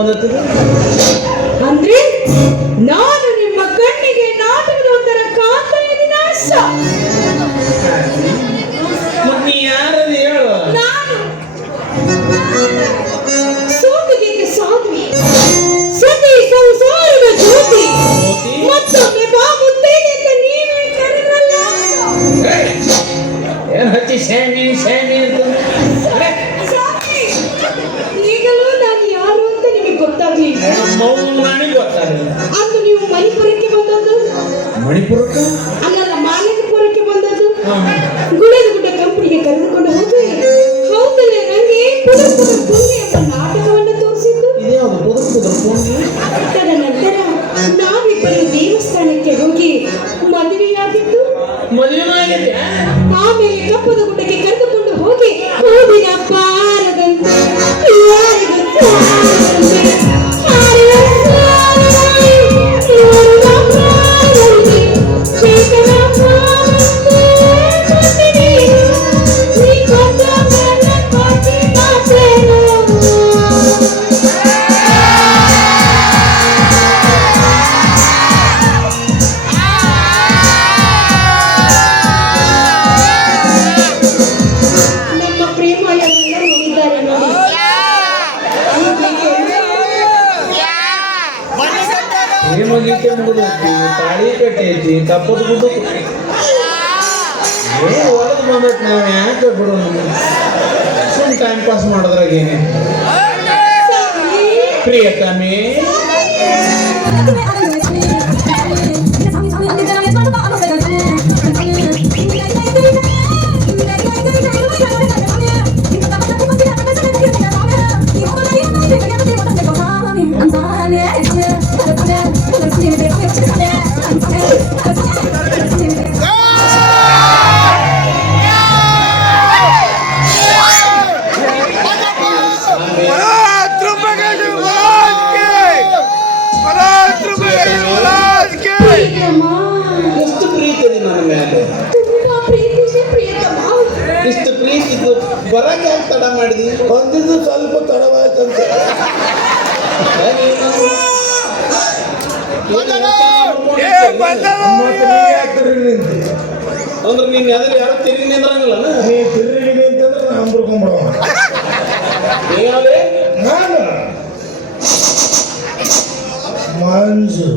ಬಂದತ್ತಿದೆ ಅಂದ್ರೆ ನಾನು ನಿಮ್ಮ ಕಣ್ಣಿಗೆ ನಾಟಕದ ಒಂದರ ಕಾಂತ ವಿನಾಶ. ನೀ ಯಾರದು ಹೇಳು? ನಾನು ಸೋತಿಗೆ ಸಾಧ್ವಿ ಸತಿ ಸಂಸಾರದ ಜ್ಯೋತಿ ಮತ್ತೊಮ್ಮೆ ಬಾ ಮುತ್ತೈದೆ ಅಂತ ನೀವೇ ಕರೆದಲ್ಲ. ಏನ್ ಹಚ್ಚಿ ಶಾಮಿ ಶಾಮಿ ಅಂತ ಈಗಲೂ ನಾನು ಯಾರು ಅಂತ ನಿಮಗೆ ಗೊತ್ತಾಗ್ಲಿಲ್ಲ. ನನಗೆ ಗೊತ್ತಾಗಲಿಲ್ಲ. ಅಂದು ನೀವು ಮಣಿಪುರಕ್ಕೆ ಬಂದದ್ದು. ಮಣಿಪುರಕ್ಕೆ ಅಲ್ಲಲ್ಲ, ಮಾಲಿಕಪುರಕ್ಕೆ ಬಂದದ್ದು. ಗುಡ್ಡದ ಗುಡ್ಡ ಕಂಪನಿಗೆ ಕರೆದುಕೊಂಡು ಹೋಗಿ ಹೌದಲ್ಲ ನನಗೆ ಪುದರ್ ಪುದರ್ ಪುಂಗಿ ಎಂಬ ನಾಟಕವನ್ನು ತೋರಿಸಿದ್ದು. ಇದ್ಯಾವುದು ಪುದರ್ ಪುದರ್ ಪುಂಗಿ? ತದನಂತರ ನಾವಿಬ್ಬರು ದೇವಸ್ಥಾನಕ್ಕೆ ಹೋಗಿ ಮದುವೆಯಾಗಿದ್ದು. ಮದುವೆ ಆಮೇಲೆ ಕಪ್ಪದ ಗುಡ್ಡಕ್ಕೆ ಕರೆದುಕೊಂಡು ಹೋಗಿ ಹೂವಿನ ಪಾರದಂತೆ ಗೀತೆ ಮುಗಿದೈತಿ, ತಾಳಿ ಕಟ್ಟೈತಿ, ಕಪ್ಪದ ಗುಡ್ಡು ಹೊರದು ಬಂದೈತಿ. ನಾವು ಯಾಕೆ ಬಿಡು ಸುಮ್ ಟೈಮ್ ಪಾಸ್ ಮಾಡೋದ್ರಾಗ ಏನೇ ಪ್ರಿಯತಮೆ. ಎಷ್ಟು ಪ್ರೀತಿ ಇದೆ ನನ್ನ ಮೇಲೆ, ಇಷ್ಟು ಪ್ರೀತಿ ಇದ್ದು ಬರಕ್ಕೆ ಯಾಕೆ ತಡ ಮಾಡಿದಿ? ಬಂದಿದ್ದು ಸ್ವಲ್ಪ ತಡವಾಯ್ತಂತ. ಅಂದ್ರೆ ನೀನ್ ಯಾವ್ದಾರು ಯಾರು ತಿರುಗಿ ನಿಂದ್ರಂಗಿಲ್ಲ. ನೀ ತಿರುಗಿದೆ ಅಂತಂದ್ರೆ ನಾ ಅಂಬ್ರಕೊಂಡ್ಬಿಡೋ ನಾನು ಮಂಜು